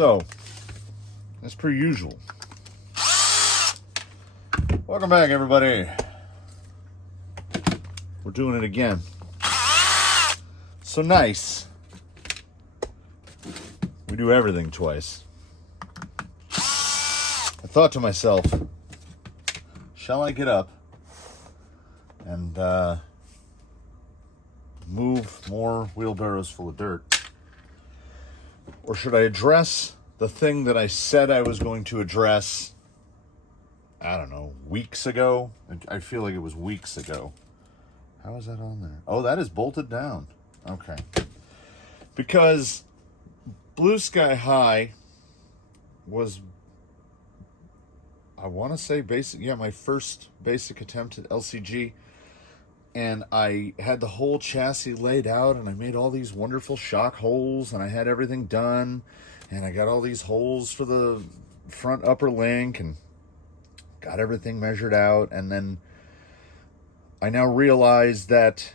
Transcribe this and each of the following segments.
So, as per usual, welcome back, everybody. We're doing it again. So nice. We do everything twice. I thought to myself, shall I get up and move more wheelbarrows full of dirt? Or should I address the thing that I said I was going to address, I don't know, weeks ago? I feel like it was weeks ago. How is that on there? Oh, that is bolted down. Okay. Because Blue Sky High was, I want to say my first basic attempt at LCG. And I had the whole chassis laid out, and I made all these wonderful shock holes, and I had everything done, and I got all these holes for the front upper link, and got everything measured out. And then I now realize that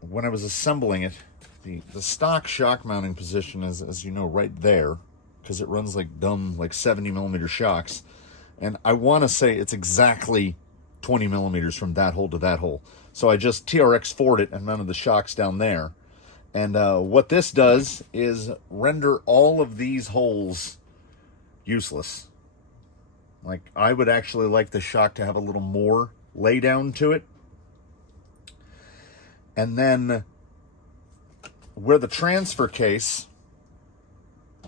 when I was assembling it, the stock shock mounting position is, as you know, right there, because it runs like dumb, like 70 millimeter shocks. And I want to say it's exactly 20 millimeters from that hole to that hole. So I just TRX-4'd it and mounted the shocks down there. And what this does is render all of these holes useless. Like, I would actually like the shock to have a little more lay down to it. And then where the transfer case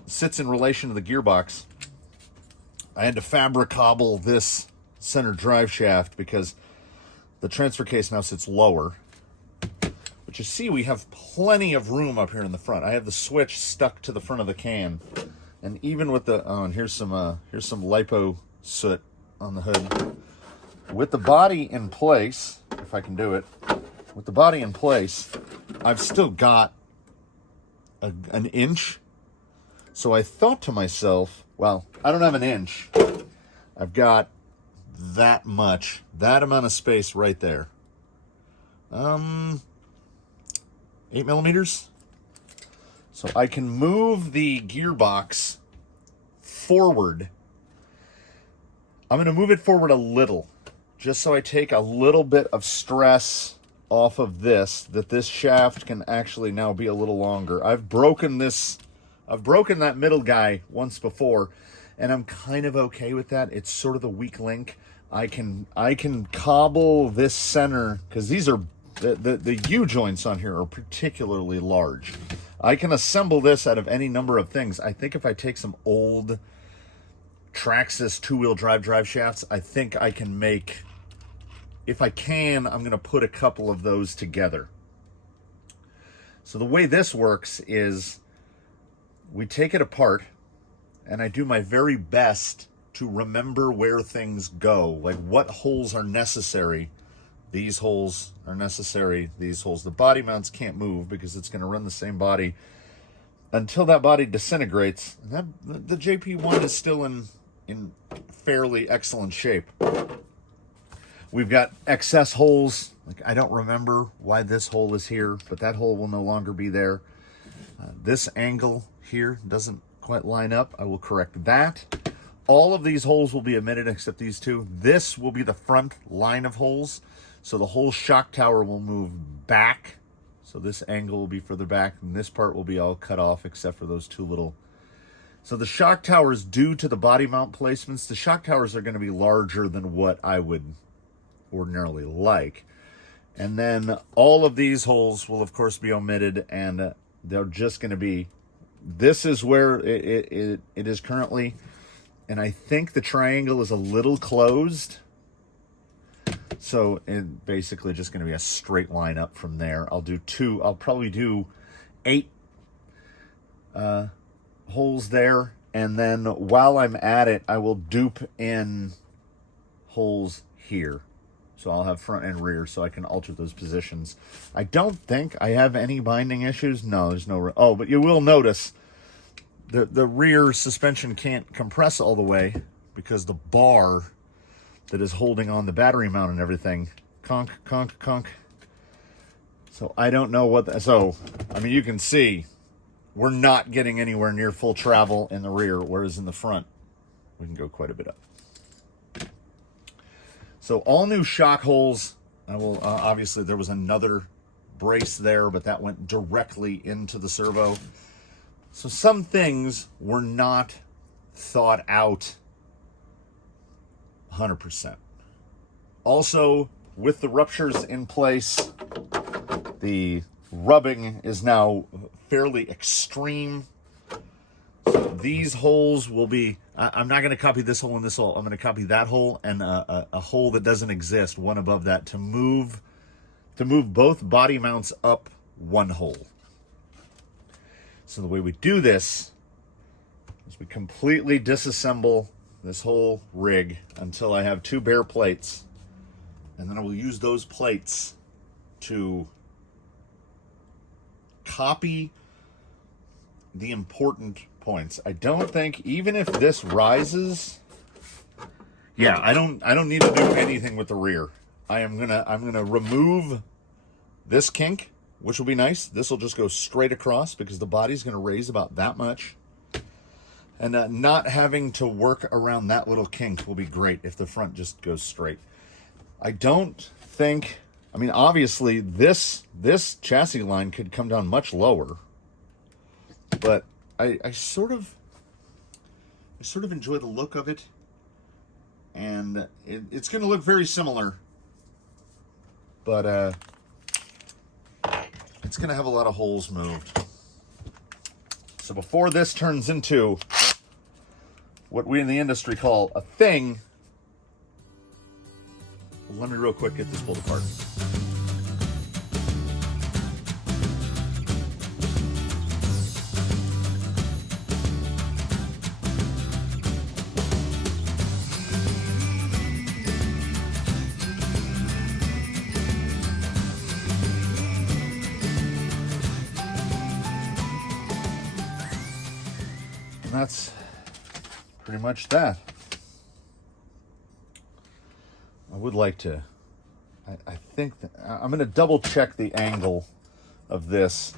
sits in relation to the gearbox, I had to fabric cobble this center drive shaft because the transfer case now sits lower. But you see, we have plenty of room up here in the front. I have the switch stuck to the front of the can, and even with the and here's some lipo soot on the hood. With the body in place, if I can do it, with the body in place, I've still got an inch. So I thought to myself, well, I don't have an inch. I've got that amount of space right there. 8 millimeters. So I can move the gearbox forward. I'm going to move it forward a little, just so I take a little bit of stress off of this, that this shaft can actually now be a little longer. I've broken that middle guy once before, and I'm kind of okay with that. It's sort of the weak link. I can cobble this center, because these are the U joints on here are particularly large. I can assemble this out of any number of things. I think if I take some old Traxxas two-wheel drive shafts, I think I can make, if I can, I'm going to put a couple of those together. So the way this works is we take it apart, and I do my very best to remember where things go, like what holes are necessary. These holes are necessary, these holes. The body mounts can't move because it's going to run the same body until that body disintegrates. And the JP1 is still in fairly excellent shape. We've got excess holes. Like, I don't remember why this hole is here, but that hole will no longer be there. This angle here doesn't quite line up. I will correct that. All of these holes will be omitted except these two. This will be the front line of holes. So the whole shock tower will move back. So this angle will be further back, and this part will be all cut off except for those two little. So the shock towers, due to the body mount placements, the shock towers are going to be larger than what I would ordinarily like. And then all of these holes will of course be omitted, and they're just going to be, this is where it is currently. And I think the triangle is a little closed. So it's basically just going to be a straight line up from there. I'll probably do 8 holes there. And then while I'm at it, I will dupe in holes here. So I'll have front and rear so I can alter those positions. I don't think I have any binding issues. No, there's no. Oh, but you will notice the rear suspension can't compress all the way because the bar that is holding on the battery mount and everything, conk. So I don't know what, so, I mean, you can see we're not getting anywhere near full travel in the rear, whereas in the front, we can go quite a bit up. So all new shock holes. I will obviously there was another brace there, but that went directly into the servo. So some things were not thought out 100%. Also, with the ruptures in place, the rubbing is now fairly extreme. So these holes will be, I'm not going to copy this hole and this hole. I'm going to copy that hole and a hole that doesn't exist, one above that, to move both body mounts up one hole. So the way we do this is we completely disassemble this whole rig until I have 2 bare plates. And then I will use those plates to copy the important points. I don't think, even if this rises, yeah, I don't need to do anything with the rear. I'm gonna remove this kink, which will be nice. This will just go straight across because the body's gonna raise about that much. And not having to work around that little kink will be great if the front just goes straight. I don't think, I mean, obviously this chassis line could come down much lower, but I sort of enjoy the look of it, and it's going to look very similar, but it's going to have a lot of holes moved. So before this turns into what we in the industry call a thing, let me real quick get this pulled apart. And that's pretty much that. I would like to, I think that I'm going to double check the angle of this.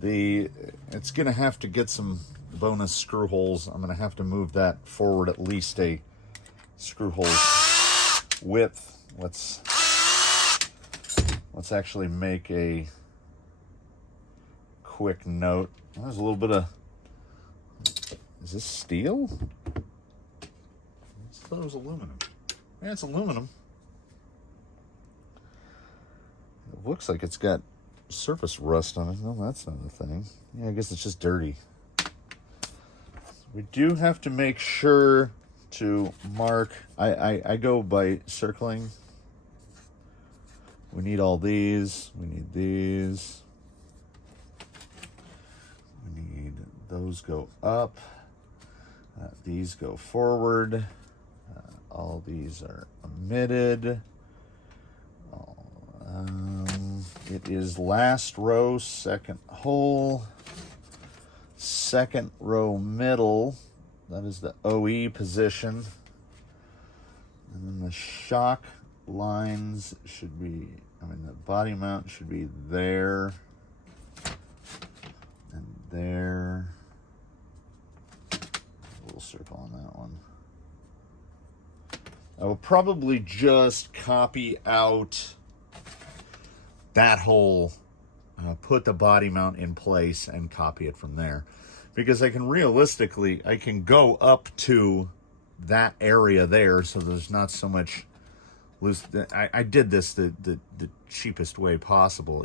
It's going to have to get some bonus screw holes. I'm going to have to move that forward at least a screw hole width. Let's actually make a quick note. There's a little bit of, is this steel? I thought it was aluminum. Yeah, it's aluminum. It looks like it's got surface rust on it. No, that's not a thing. Yeah, I guess it's just dirty. We do have to make sure to mark. I go by circling. We need all these. We need these. We need those go up. These go forward. All these are omitted. It is last row, second hole, second row middle. That is the OE position. And then the shock lines should be, the body mount should be there and there. A little circle on that one. I will probably just copy out that hole, put the body mount in place, and copy it from there. Because I can go up to that area there, so there's not so much loose. I did this the cheapest way possible.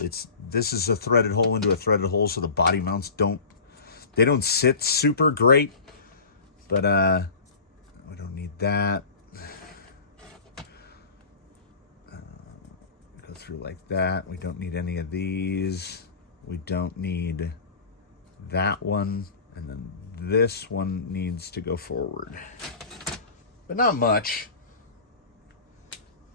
This is a threaded hole into a threaded hole, so the body mounts don't sit super great. But we don't need that. Go through like that. We don't need any of these. We don't need that one. And then this one needs to go forward. But not much.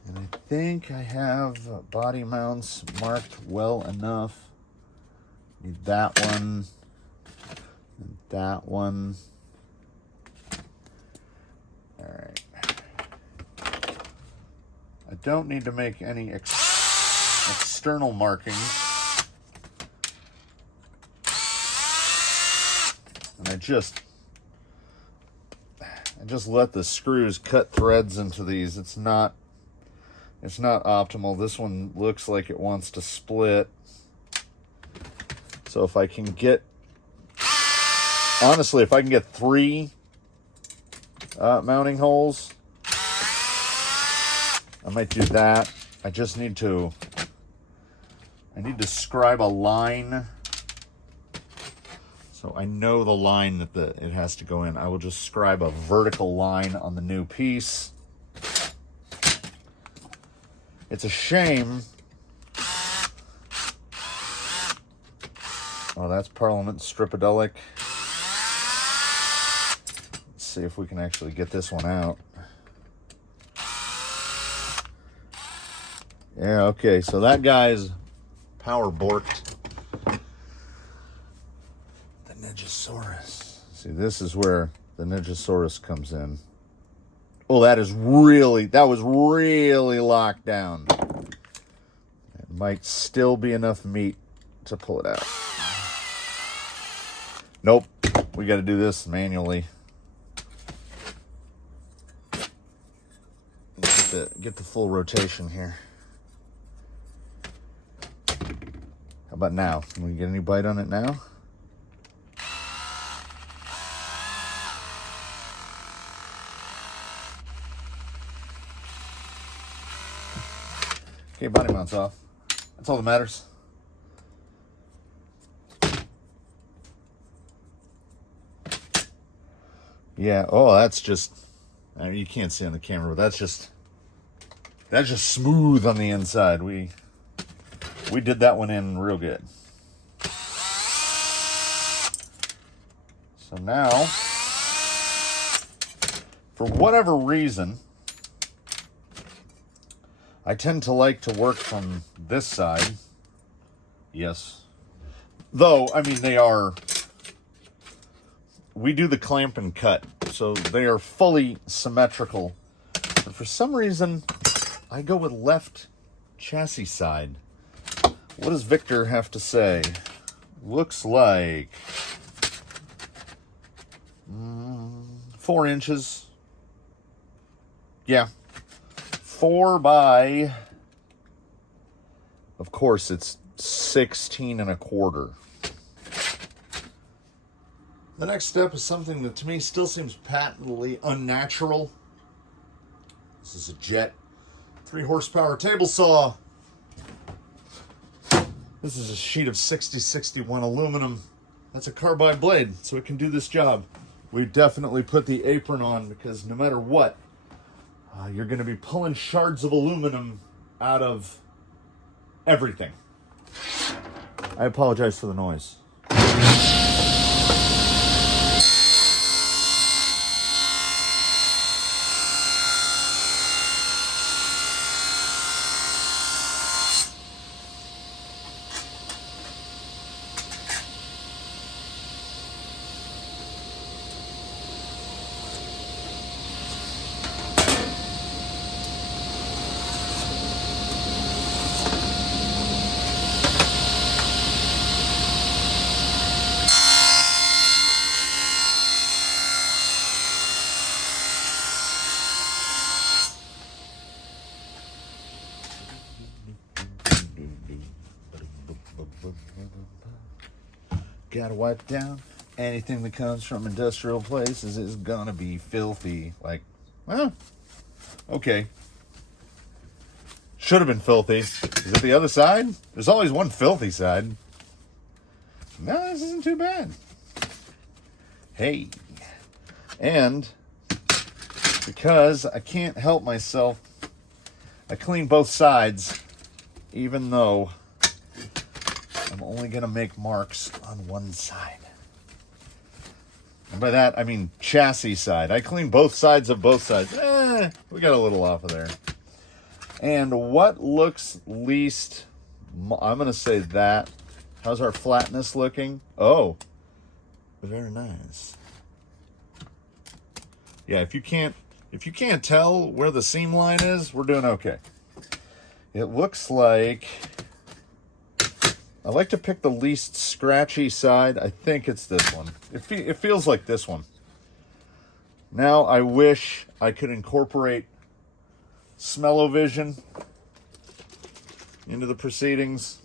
And I think I have body mounts marked well enough. Need that one. And that one. All right. I don't need to make any external markings. I just let the screws cut threads into these. It's not optimal. This one looks like it wants to split. So if I can get, honestly, if I can get 3 mounting holes, I might do that. I need to scribe a line so I know the line that it has to go in. I will just scribe a vertical line on the new piece. It's a shame. Oh, that's Parliament Stripedelic. Let's see if we can actually get this one out. Yeah, okay, so that guy's power borked. The Ninjasaurus. See, this is where the Ninjasaurus comes in. Oh, that was really locked down. It might still be enough meat to pull it out. Nope, we got to do this manually. Get the full rotation here. How about now? Can we get any bite on it now? Okay, body mount's off. That's all that matters. Yeah, oh, that's just, I mean, you can't see on the camera, but that's just smooth on the inside. We did that one in real good. So now, for whatever reason, I tend to like to work from this side. Yes. Though, I mean, we do the clamp and cut, so they are fully symmetrical. But for some reason, I go with left chassis side. What does Victor have to say? Looks like 4 inches. Yeah. 4 by, of course, it's 16 1/4. The next step is something that to me still seems patently unnatural. This is a Jet 3 horsepower table saw. This is a sheet of 6061 aluminum. That's a carbide blade, so it can do this job. We definitely put the apron on because no matter what, you're going to be pulling shards of aluminum out of everything. I apologize for the noise. Gotta wipe down. Anything that comes from industrial places is gonna be filthy. Like, well, okay. Should have been filthy. Is it the other side? There's always one filthy side. No, this isn't too bad. Hey. And because I can't help myself, I clean both sides, even though I'm only going to make marks on one side. And by that, I mean chassis side. I clean both sides of both sides. We got a little off of there. And what looks least, I'm going to say that. How's our flatness looking? Oh, very nice. Yeah, if you can't tell where the seam line is, we're doing okay. It looks like I like to pick the least scratchy side. I think it's this one. It feels like this one. Now I wish I could incorporate smell-o-vision into the proceedings.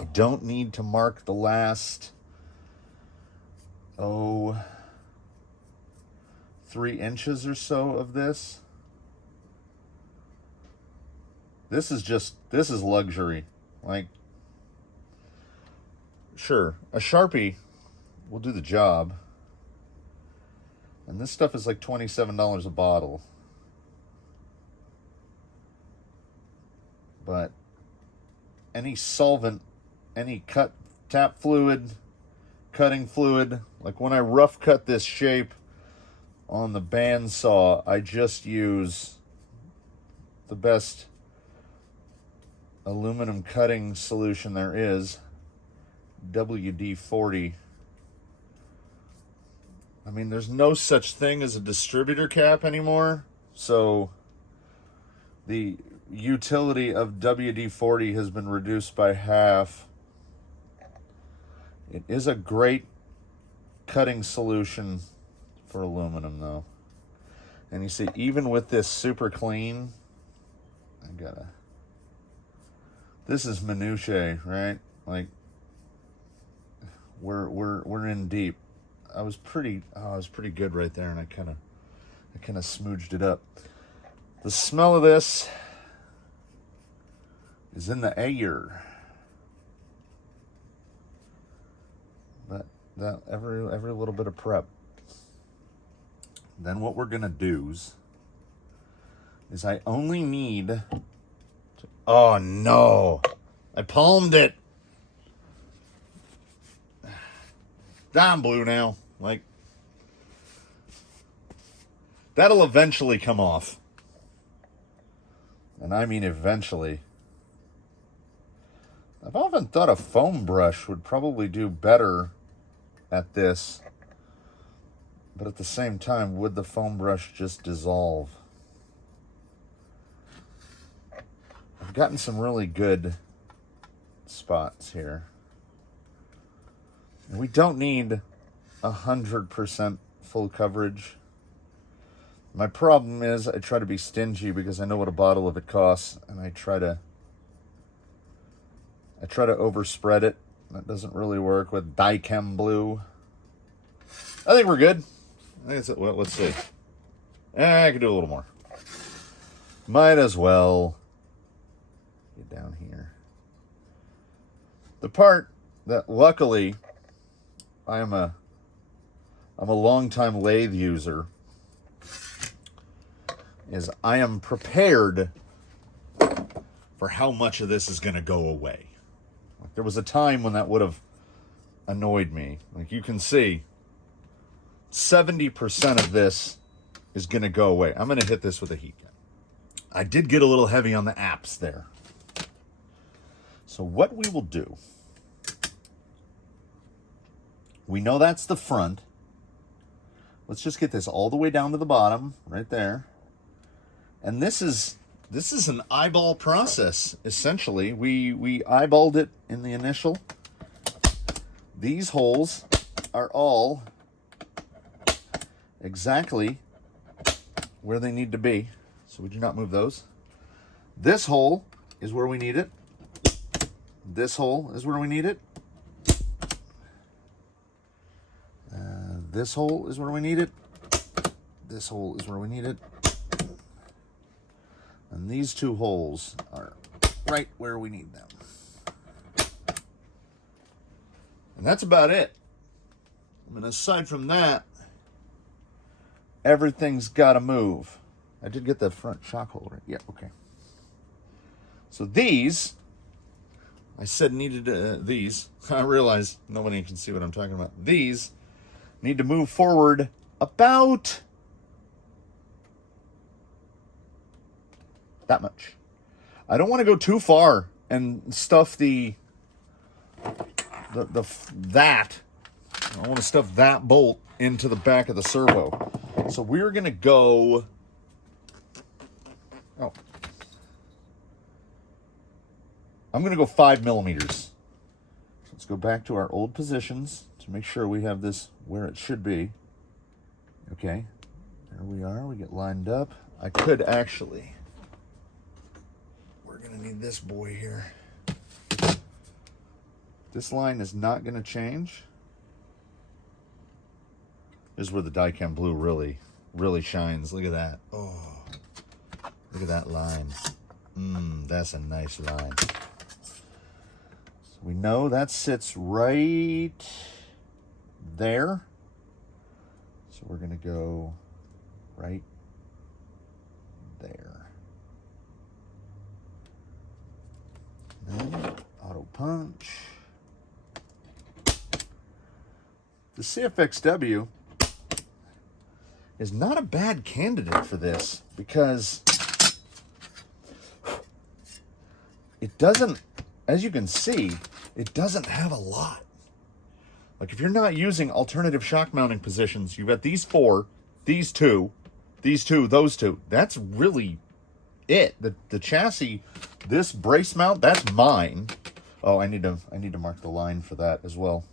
I don't need to mark the last, 3 inches or so of this. This is luxury. Like, sure, a Sharpie will do the job. And this stuff is like $27 a bottle. But any solvent, any tap fluid, cutting fluid, like when I rough cut this shape on the bandsaw, I just use the best aluminum cutting solution there is, WD-40. I mean, there's no such thing as a distributor cap anymore, so the utility of WD-40 has been reduced by half. It is a great cutting solution for aluminum, though. And you see, even with this super clean, this is minutiae, right? Like, we're in deep. I was pretty good right there, and I kind of smooched it up. The smell of this is in the air. But that every little bit of prep. Then what we're gonna do is I only need oh no, I palmed it. I'm blue now. Like, that'll eventually come off. And I mean eventually. I've often thought a foam brush would probably do better at this. But at the same time, would the foam brush just dissolve? I've gotten some really good spots here. And we don't need 100% full coverage. My problem is I try to be stingy because I know what a bottle of it costs, and I try to overspread it. That doesn't really work with Dicam blue. I think we're good. I think it's, well, let's see. I could do a little more. Might as well get down here. The part that luckily I'm a long-time lathe user is I am prepared for how much of this is going to go away. Like, there was a time when that would have annoyed me. Like, you can see 70% of this is going to go away. I'm going to hit this with a heat gun. I did get a little heavy on the apps there. So what we will do, we know that's the front. Let's just get this all the way down to the bottom, right there. And this is an eyeball process, essentially. We eyeballed it in the initial. These holes are all exactly where they need to be, so we do not move those. This hole is where we need it. This hole is where we need it. This hole is where we need it. This hole is where we need it. And these two holes are right where we need them. And that's about it. I mean, aside from that, everything's got to move. I did get the front shock holder. Yeah, okay. So these, I said needed these. I realize nobody can see what I'm talking about. These need to move forward about that much. I don't want to go too far and stuff that. I don't want to stuff that bolt into the back of the servo. So we're going to go. I'm going to go 5 millimeters. Let's go back to our old positions to make sure we have this where it should be. Okay, there we are. We get lined up. I could actually, we're going to need this boy here. This line is not going to change. This is where the Dicam blue really shines. Look at that. Oh, look at that line. That's a nice line. So we know that sits right there. So we're going to go right there. Then auto punch. The CFX-W is not a bad candidate for this because it doesn't, as you can see, it doesn't have a lot. Like if you're not using alternative shock mounting positions, you've got these 4, these 2, those 2. That's really it. The chassis, this brace mount, that's mine. Oh, I need to mark the line for that as well.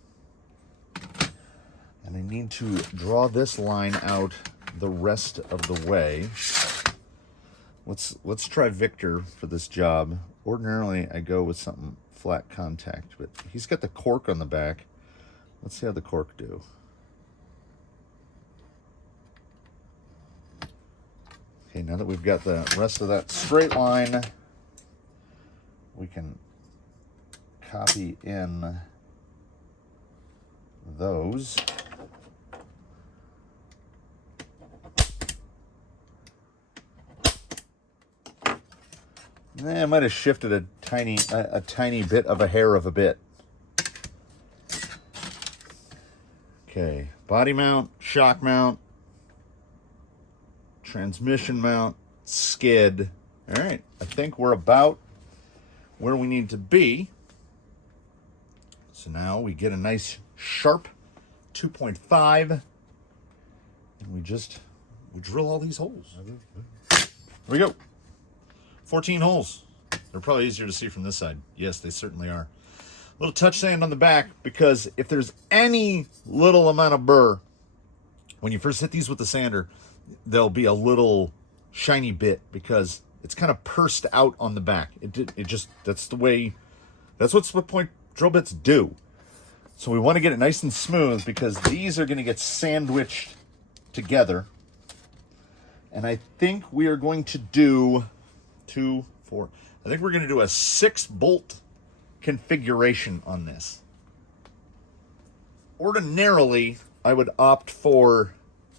And I need to draw this line out the rest of the way. Let's try Victor for this job. Ordinarily, I go with something flat contact, but he's got the cork on the back. Let's see how the cork do. Okay, now that we've got the rest of that straight line, we can copy in those. I might have shifted a tiny bit of a hair of a bit. Okay, body mount, shock mount, transmission mount, skid. All right, I think we're about where we need to be. So now we get a nice sharp 2.5, and we drill all these holes. Here we go. 14 holes. They're probably easier to see from this side. Yes, they certainly are. A little touch sand on the back, because if there's any little amount of burr, when you first hit these with the sander, there'll be a little shiny bit because it's kind of pursed out on the back. That's what split point drill bits do. So we want to get it nice and smooth because these are going to get sandwiched together. And I think we are going to do 2, 4. I think we're going to do a 6-bolt configuration on this. Ordinarily, I would opt for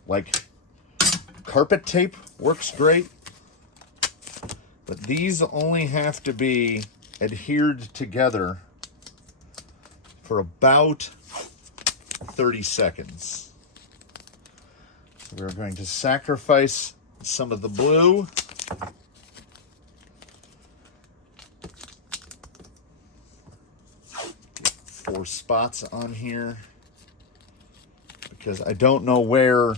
like carpet tape, works great. But these only have to be adhered together for about 30 seconds. So we're going to sacrifice some of the blue. Get 4 spots on here because I don't know where,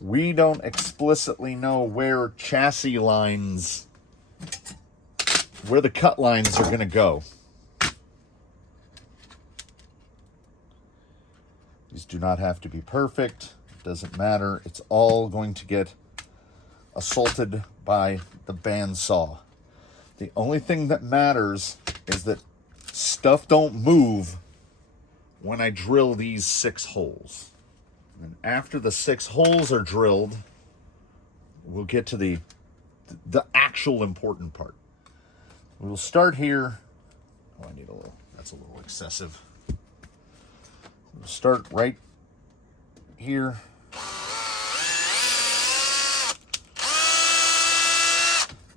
we don't explicitly know where chassis lines, where the cut lines are going to go. These do not have to be perfect. It doesn't matter. It's all going to get assaulted by the bandsaw. The only thing that matters is that stuff don't move when I drill these 6 holes. And after the 6 holes are drilled, we'll get to the actual important part. We'll start here. Oh, I need a little, that's a little excessive. We'll start right here.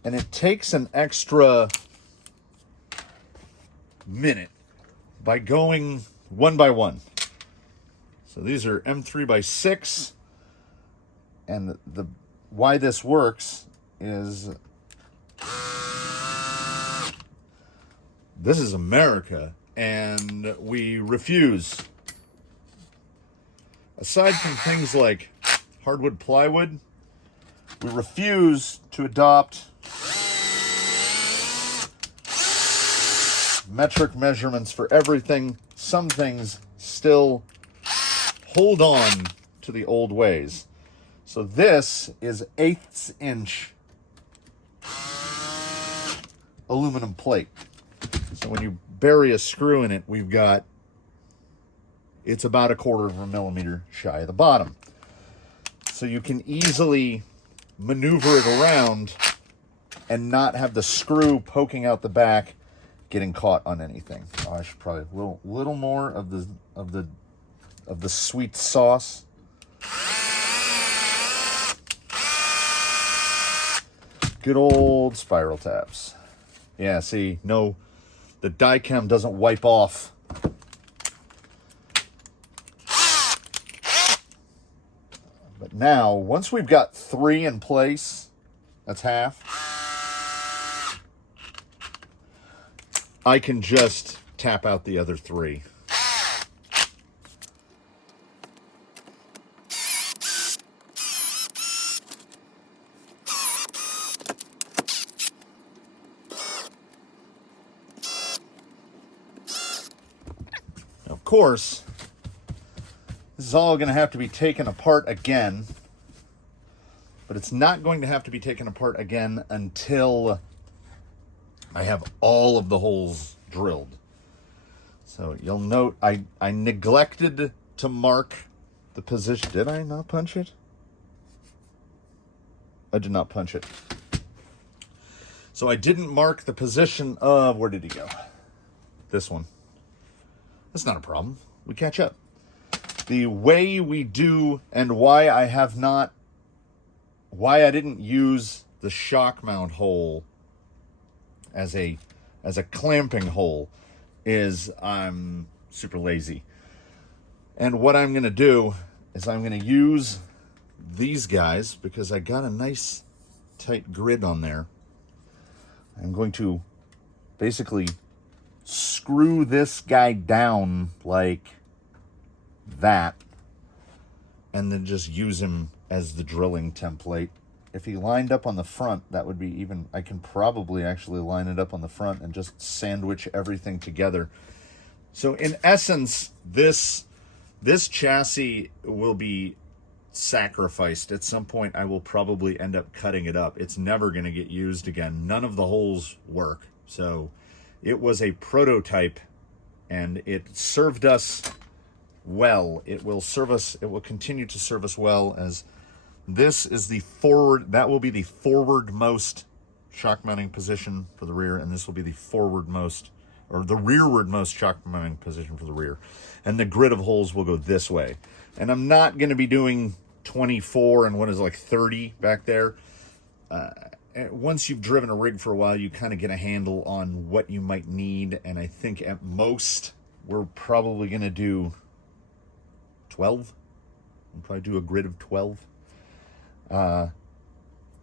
And it takes an extra minute by going one by one. So these are M3x6, and the why this works is this is America, and we refuse. Aside from things like hardwood plywood, we refuse to adopt metric measurements for everything. Some things still hold on to the old ways. So this is 1/8 inch aluminum plate. So when you bury a screw in it, it's about 1/4 of a millimeter shy of the bottom. So you can easily maneuver it around and not have the screw poking out the back getting caught on anything. Oh, I should probably a little more of the sweet sauce. Good old spiral taps. Yeah, see, no, the die chem doesn't wipe off. But now, once we've got 3 in place, that's half, I can just tap out the other 3. Of course, this is all going to have to be taken apart again, but it's not going to have to be taken apart again until I have all of the holes drilled. So you'll note I neglected to mark the position. Did I not punch it? I did not punch it. So I didn't mark the position of, where did he go? This one. That's not a problem. We catch up. The way we do and why I didn't use the shock mount hole as a clamping hole is I'm super lazy. And what I'm going to do is I'm going to use these guys because I got a nice tight grid on there. I'm going to basically screw this guy down like that and then just use him as the drilling template. If he lined up on the front, that would be even, I can probably actually line it up on the front and just sandwich everything together. So in essence, this chassis will be sacrificed. At some point, I will probably end up cutting it up. It's never going to get used again. None of the holes work. So it was a prototype and it served us well. It will continue to serve us well, as this is that will be the forwardmost shock mounting position for the rear, and this will be the rearwardmost shock mounting position for the rear. And the grid of holes will go this way. And I'm not going to be doing 24 and what is like 30 back there. Once you've driven a rig for a while, you kind of get a handle on what you might need. And I think at most, we're probably going to do 12. We'll probably do a grid of 12.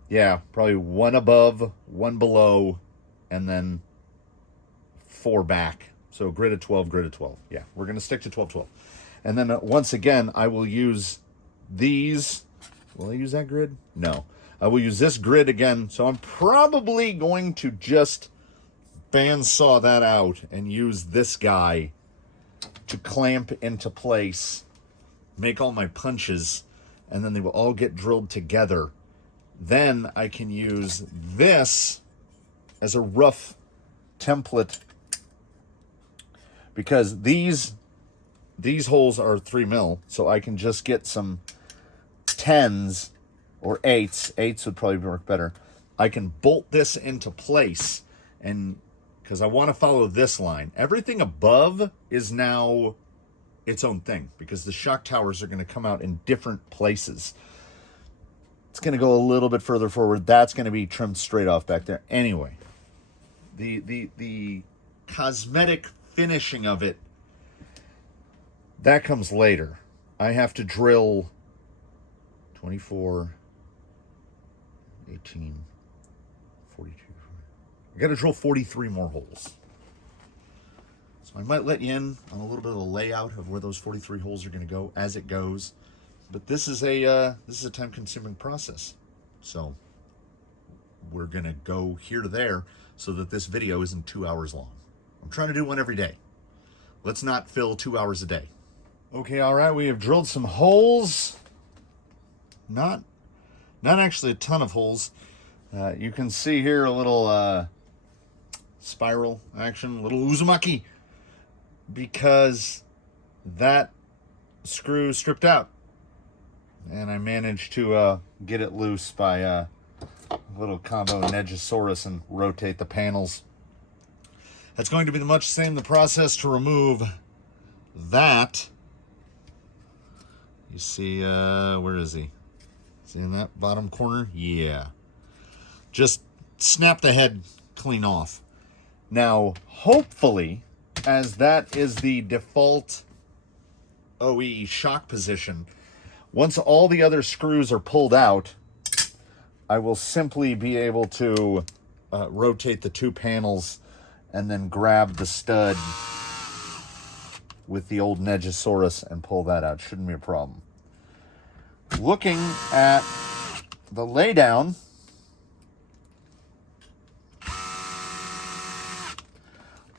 Yeah, probably 1 above, 1 below, and then 4 back. So grid of 12, grid of 12. Yeah, we're going to stick to 12, 12. And then once again, I will use these. Will I use that grid? No. I will use this grid again. So I'm probably going to just bandsaw that out and use this guy to clamp into place, make all my punches, and then they will all get drilled together. Then I can use this as a rough template, because these holes are 3 mil, so I can just get some 10s or 8s. 8s would probably work better. I can bolt this into place, and because I want to follow this line. Everything above is now its own thing, because the shock towers are going to come out in different places. It's going to go a little bit further forward. That's going to be trimmed straight off back there. Anyway, the cosmetic finishing of it, that comes later. I have to drill 24, 18, 42. I got to drill 43 more holes. So I might let you in on a little bit of a layout of where those 43 holes are going to go as it goes. But this is a time-consuming process. So we're going to go here to there so that this video isn't 2 hours long. I'm trying to do one every day. Let's not fill 2 hours a day. Okay, all right, we have drilled some holes. Not actually a ton of holes. You can see here a little spiral action, a little uzumaki, because that screw stripped out. And I managed to get it loose by a little combo Negisaurus and rotate the panels. That's going to be much the same the process to remove that. You see, where is he? See in that bottom corner? Yeah. Just snap the head clean off. Now, hopefully, as that is the default OE shock position, once all the other screws are pulled out, I will simply be able to rotate the two panels and then grab the stud with the old Negisaurus and pull that out. Shouldn't be a problem. Looking at the laydown,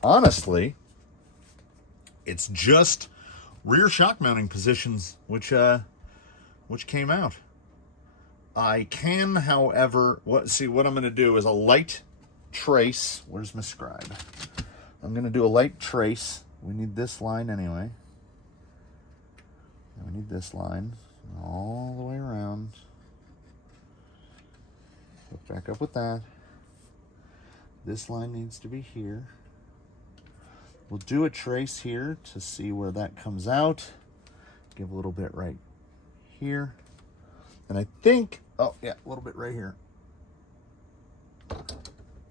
honestly, it's just rear shock mounting positions which came out. I can, however, what I'm going to do is a light trace. Where's my scribe? I'm going to do a light trace. We need this line anyway. And we need this line all the way around. Hook back up with that. This line needs to be here. We'll do a trace here to see where that comes out. Give a little bit right here. And I think, oh yeah, a little bit right here.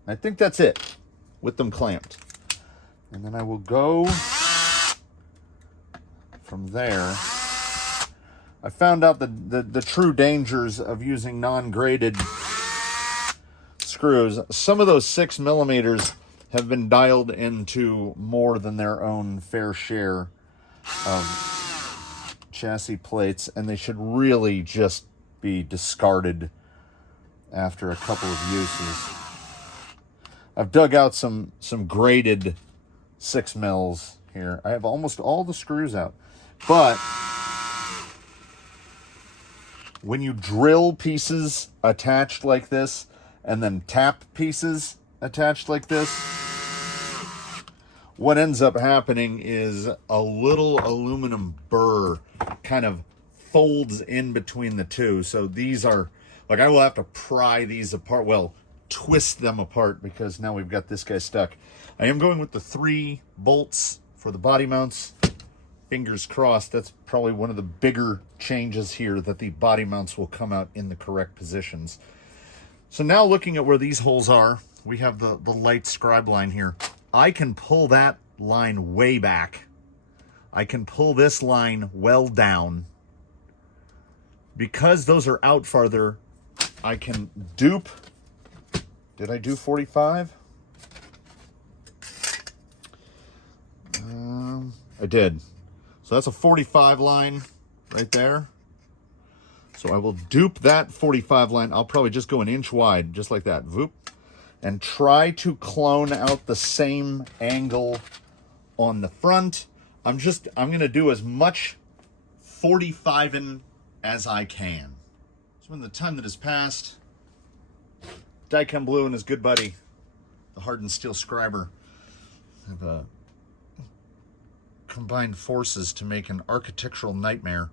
I think that's it with them clamped. And then I will go from there. I found out the true dangers of using non-graded screws. Some of those 6mm have been dialed into more than their own fair share of chassis plates, and they should really just be discarded after a couple of uses. I've dug out some graded 6mm here. I have almost all the screws out, but when you drill pieces attached like this and then tap pieces attached like this, what ends up happening is a little aluminum burr kind of folds in between the two. So these are, like, I will have to pry these apart, well, twist them apart, because now we've got this guy stuck. I am going with the 3 bolts for the body mounts. Fingers crossed, that's probably one of the bigger changes here, that the body mounts will come out in the correct positions. So now looking at where these holes are, we have the light scribe line here. I can pull that line way back. I can pull this line well down. Because those are out farther, I can dupe. Did I do 45? I did. So that's a 45 line right there. So I will dupe that 45 line. I'll probably just go an inch wide, just like that. Voop. And try to clone out the same angle on the front. I'm going to do as much 45ing as I can. So in the time that has passed, Dicom Blue and his good buddy, the hardened steel scriber, have combined forces to make an architectural nightmare.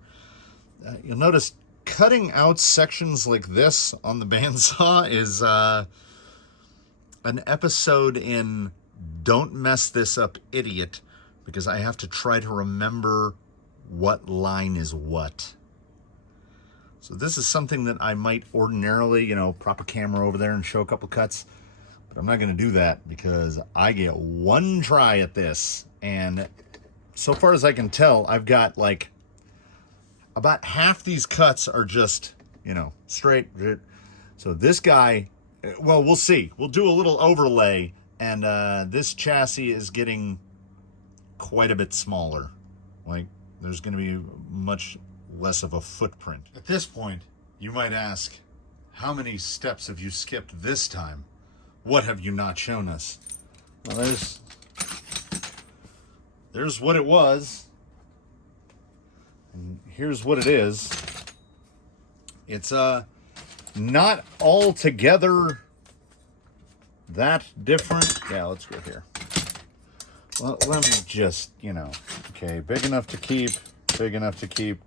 You'll notice cutting out sections like this on the bandsaw is an episode in Don't Mess This Up, Idiot, because I have to try to remember what line is what. So this is something that I might ordinarily, prop a camera over there and show a couple cuts, but I'm not going to do that because I get one try at this. And so far as I can tell, I've got like about half these cuts are just, straight. So this guy, well, we'll see. We'll do a little overlay, and this chassis is getting quite a bit smaller. Like, there's going to be much less of a footprint. At this point, you might ask, how many steps have you skipped this time? What have you not shown us? Well, there's there's what it was. And here's what it is. It's not altogether that different. Yeah, let's go here. Well, let me just, you know, okay, big enough to keep, big enough to keep.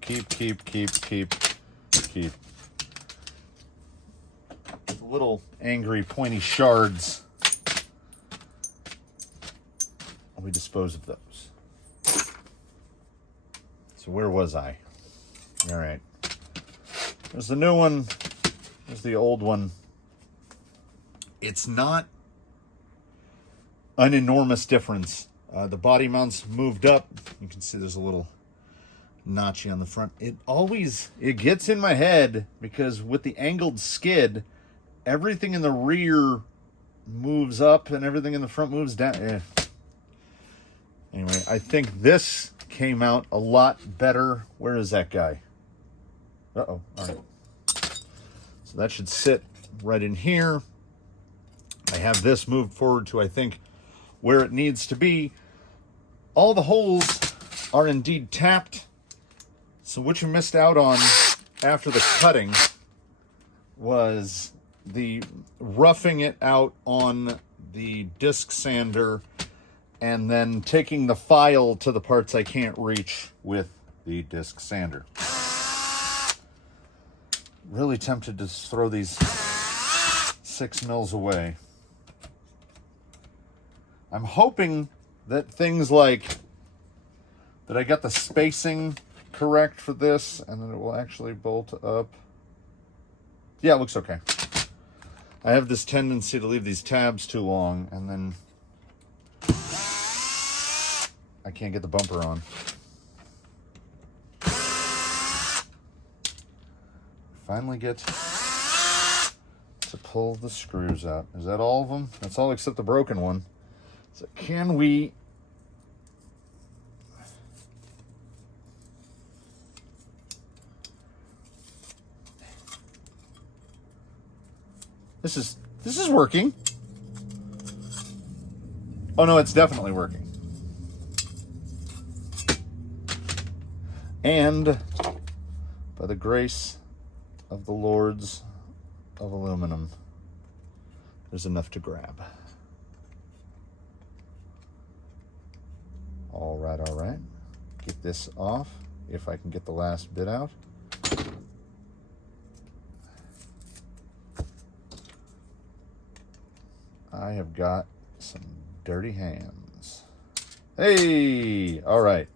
Little angry pointy shards. We dispose of those. So where was I? All right. There's the new one. There's the old one. It's not an enormous difference. The body mounts moved up. You can see there's a little notchy on the front. It gets in my head because with the angled skid, everything in the rear moves up and everything in the front moves down. Anyway, I think this came out a lot better. Where is that guy? Uh-oh. All right. So that should sit right in here. I have this moved forward to, I think, where it needs to be. All the holes are indeed tapped. So what you missed out on after the cutting was the roughing it out on the disc sander and then taking the file to the parts I can't reach with the disc sander. Really tempted to throw these 6 mils away. I'm hoping that things like that I got the spacing correct for this and that it will actually bolt up. Yeah, it looks okay. I have this tendency to leave these tabs too long and then I can't get the bumper on. Finally get to pull the screws out. Is that all of them? That's all except the broken one. So can we... This is working. Oh no, it's definitely working. And by the grace of the Lords of Aluminum, there's enough to grab. All right. Get this off, if I can get the last bit out. I have got some dirty hands. Hey, all right.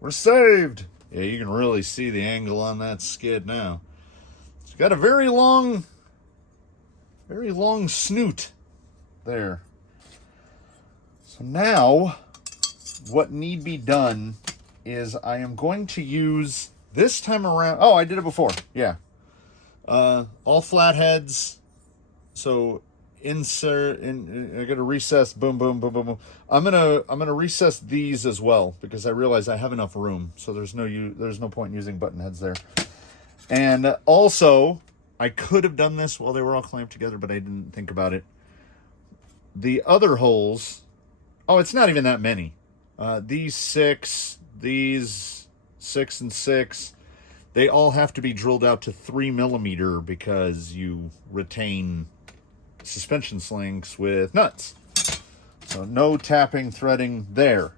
We're saved. Yeah, you can really see the angle on that skid now. It's got a very long snoot there. So now, what need be done is I am going to use this time around. Oh, I did it before. Yeah. All flatheads. So insert in. I got to recess. Boom, boom, boom, boom, boom. I'm gonna recess these as well because I realize I have enough room. So there's no point in using button heads there. And also, I could have done this while they were all clamped together, but I didn't think about it. The other holes. Oh, it's not even that many. These 6, these 6 and 6, they all have to be drilled out to 3 millimeter because you retain suspension slings with nuts. So no tapping, threading there.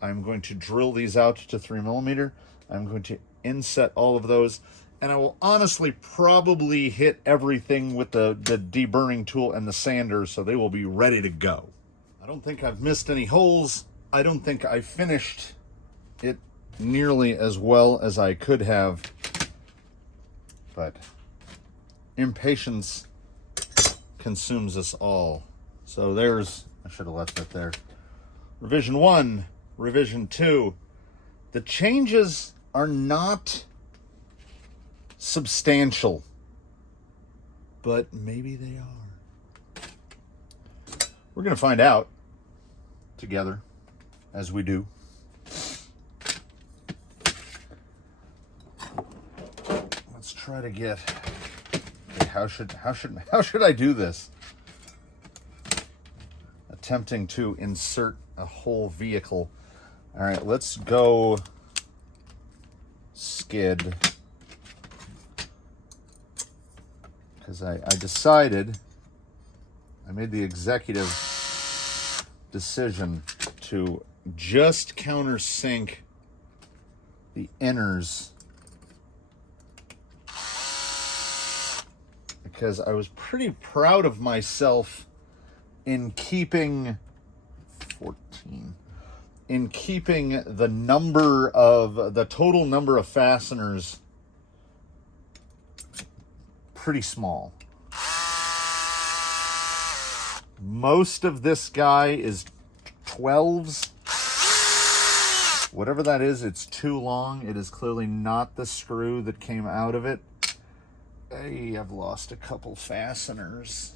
I'm going to drill these out to 3 millimeter. I'm going to inset all of those, and I will honestly probably hit everything with the deburring tool and the sander, so they will be ready to go. I don't think I've missed any holes. I don't think I finished it nearly as well as I could have, but impatience consumes us all. So there's, I should have left that there. Revision 1, revision 2. The changes are not substantial, but maybe they are. We're going to find out together as we do. Let's try to get, how should I do this? Attempting to insert a whole vehicle. All right, let's go skid. Because I decided, I made the executive decision to just countersink the inners, because I was pretty proud of myself in keeping 14, in keeping the total number of fasteners pretty small. Most of this guy is 12s. Whatever that is, it's too long. It is clearly not the screw that came out of it. Hey, I've lost a couple fasteners.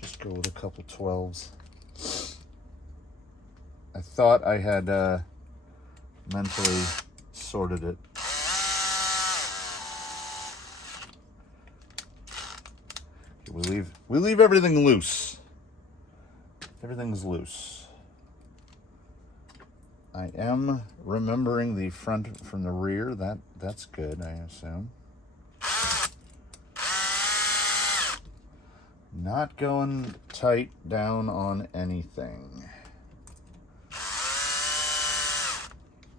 Just go with a couple 12s. I thought I had mentally sorted it. We leave everything loose. Everything's loose. I am remembering the front from the rear. That's good, I assume. Not going tight down on anything.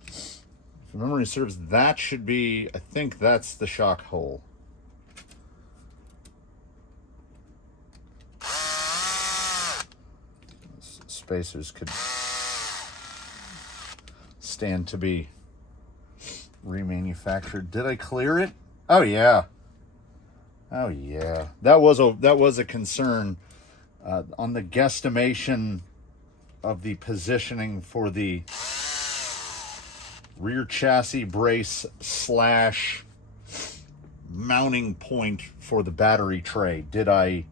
If memory serves, that should be, I think that's the shock hole. Spacers could stand to be remanufactured. Did I clear it? Oh yeah. Oh yeah. That was a concern on the guesstimation of the positioning for the rear chassis brace / mounting point for the battery tray. Did I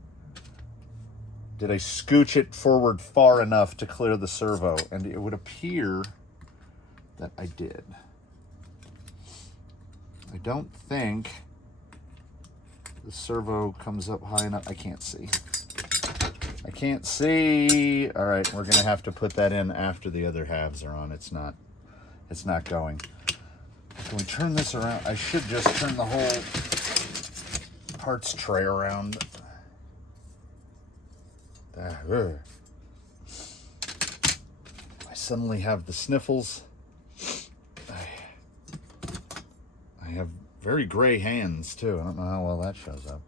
scooch it forward far enough to clear the servo? And it would appear that I did. I don't think the servo comes up high enough. I can't see. I can't see. All right, we're gonna have to put that in after the other halves are on. It's not going. Can we turn this around? I should just turn the whole parts tray around. I suddenly have the sniffles. I have very gray hands too. I don't know how well that shows up.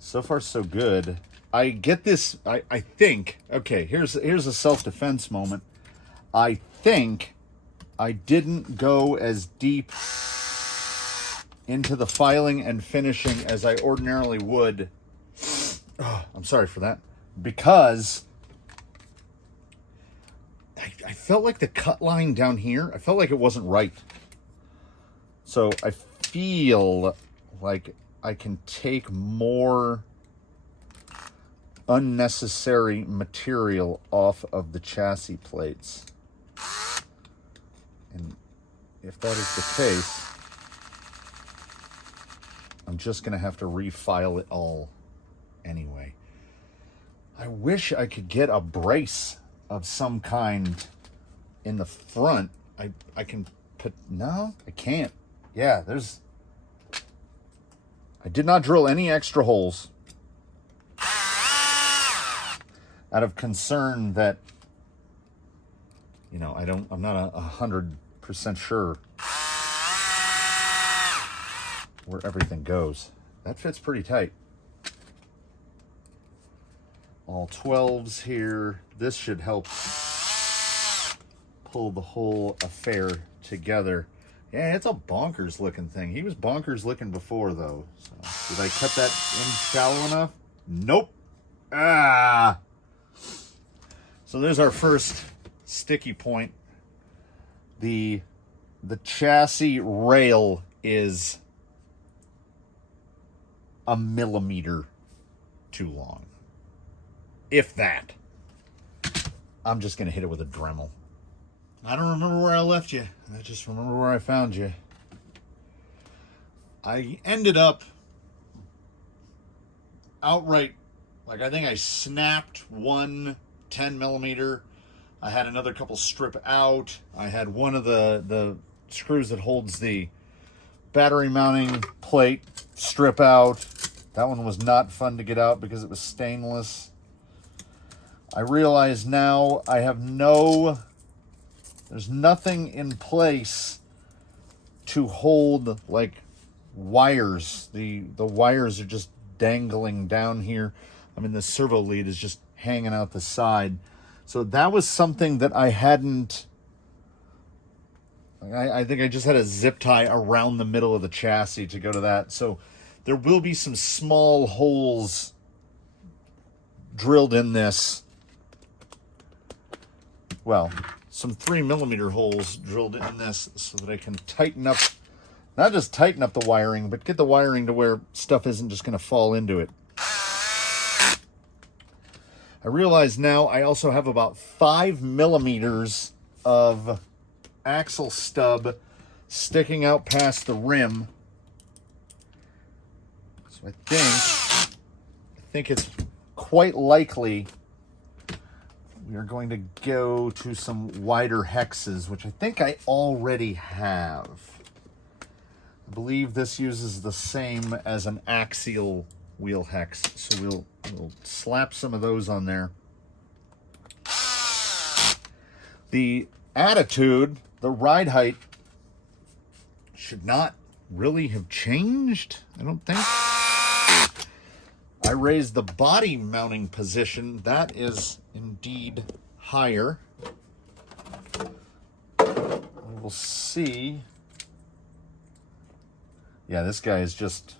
So far so good. I get this, I think, okay, here's a self-defense moment. I think I didn't go as deep into the filing and finishing as I ordinarily would. Oh, I'm sorry for that. Because I felt like the cut line down here, I felt like it wasn't right. So I feel like I can take more unnecessary material off of the chassis plates. And if that is the case, I'm just going to have to refile it all anyway. I wish I could get a brace of some kind in the front. I can put, no, I can't. Yeah, I did not drill any extra holes out of concern that, I'm not 100% sure where everything goes. That fits pretty tight. All 12s here. This should help pull the whole affair together. Yeah, it's a bonkers looking thing. He was bonkers looking before though. So, did I cut that in shallow enough? Nope. Ah. So there's our first sticky point. The chassis rail is a millimeter too long. If that. I'm just going to hit it with a Dremel. I don't remember where I left you. I just remember where I found you. I ended up outright Like, I think I snapped one 10 millimeter. I had another couple strip out. I had one of the screws that holds the battery mounting plate strip out. That one was not fun to get out because it was stainless. I realize now I have there's nothing in place to hold like wires. The wires are just dangling down here. I mean, the servo lead is just hanging out the side. So that was something that I hadn't, I think I just had a zip tie around the middle of the chassis to go to that. So there will be some small holes drilled in this. Well, some 3 millimeter holes drilled in this so that I can tighten up, not just tighten up the wiring, but get the wiring to where stuff isn't just going to fall into it. I realize now I also have about 5 millimeters of axle stub sticking out past the rim. So I think it's quite likely we are going to go to some wider hexes, which I think I already have. I believe this uses the same as an axial wheel hex, so we'll slap some of those on there. The attitude, the ride height, should not really have changed, I don't think. I raised the body mounting position. That is indeed higher. We'll see. Yeah, this guy is just,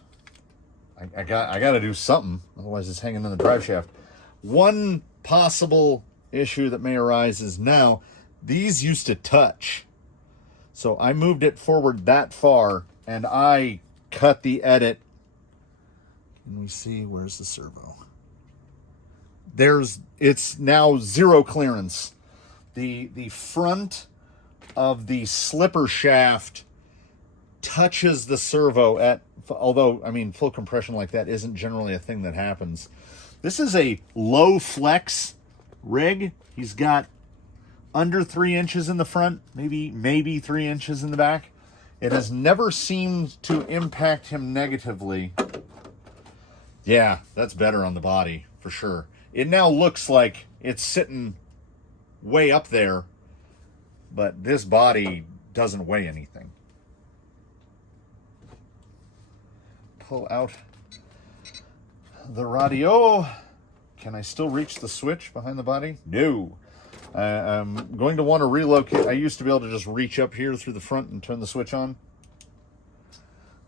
I got to do something, otherwise it's hanging in the drive shaft. One possible issue that may arise is now these used to touch. So I moved it forward that far and I cut the edit. Can we see, where's the servo? It's now zero clearance. The front of the slipper shaft touches the servo at, although, I mean, full compression like that isn't generally a thing that happens. This is a low flex rig. He's got under 3 inches in the front, maybe 3 inches in the back. It has never seemed to impact him negatively. Yeah, that's better on the body, for sure. It now looks like it's sitting way up there, but this body doesn't weigh anything. Pull out the radio. Can I still reach the switch behind the body? No. I'm going to want to relocate. I used to be able to just reach up here through the front and turn the switch on.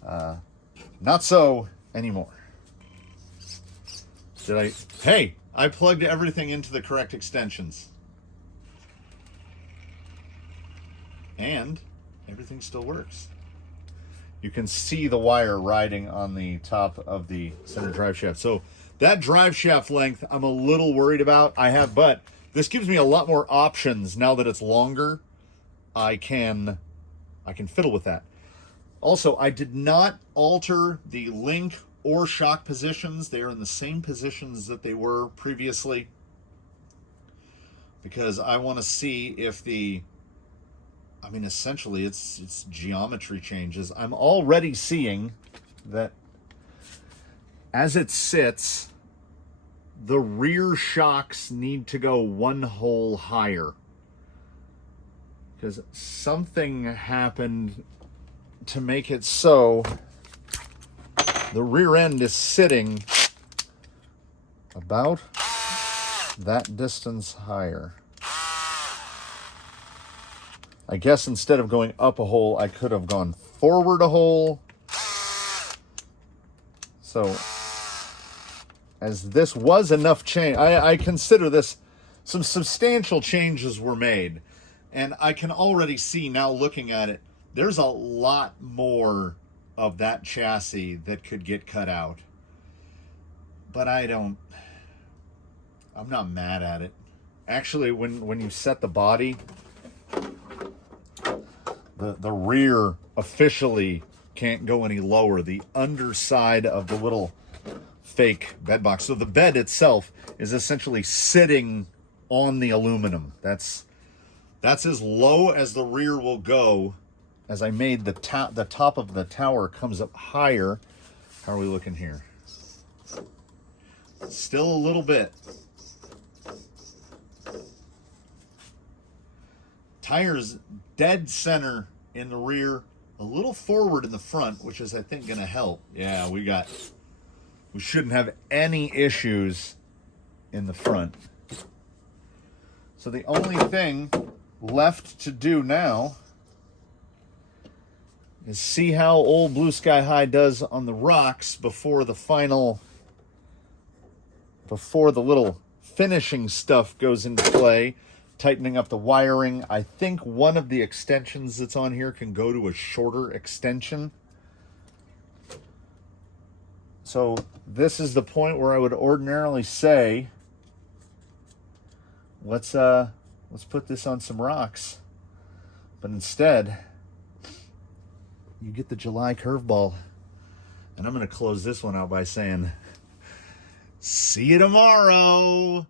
Not so anymore. Hey, I plugged everything into the correct extensions. And everything still works. You can see the wire riding on the top of the center drive shaft. So that drive shaft length, I'm a little worried about. But this gives me a lot more options now that it's longer. I can fiddle with that. Also, I did not alter the link or shock positions. They are in the same positions that they were previously, because I want to see if essentially it's geometry changes. I'm already seeing that as it sits, the rear shocks need to go one hole higher, because something happened to make it so the rear end is sitting about that distance higher. I guess instead of going up a hole, I could have gone forward a hole. So, as this was enough change, I consider this, some substantial changes were made. And I can already see now, looking at it, there's a lot more of that chassis that could get cut out. But I'm not mad at it. Actually, when you set the body, the rear officially can't go any lower. The underside of the little fake bed box. So the bed itself is essentially sitting on the aluminum. That's as low as the rear will go. As I made the top of the tower comes up higher. How are we looking here? Still a little bit. Tires dead center in the rear, a little forward in the front, which is, I think, going to help. Yeah, we shouldn't have any issues in the front. So the only thing left to do now is see how old Blue Sky High does on the rocks before the little finishing stuff goes into play, tightening up the wiring. I think one of the extensions that's on here can go to a shorter extension. So this is the point where I would ordinarily say, let's put this on some rocks. But instead, you get the July curveball. And I'm going to close this one out by saying, see you tomorrow.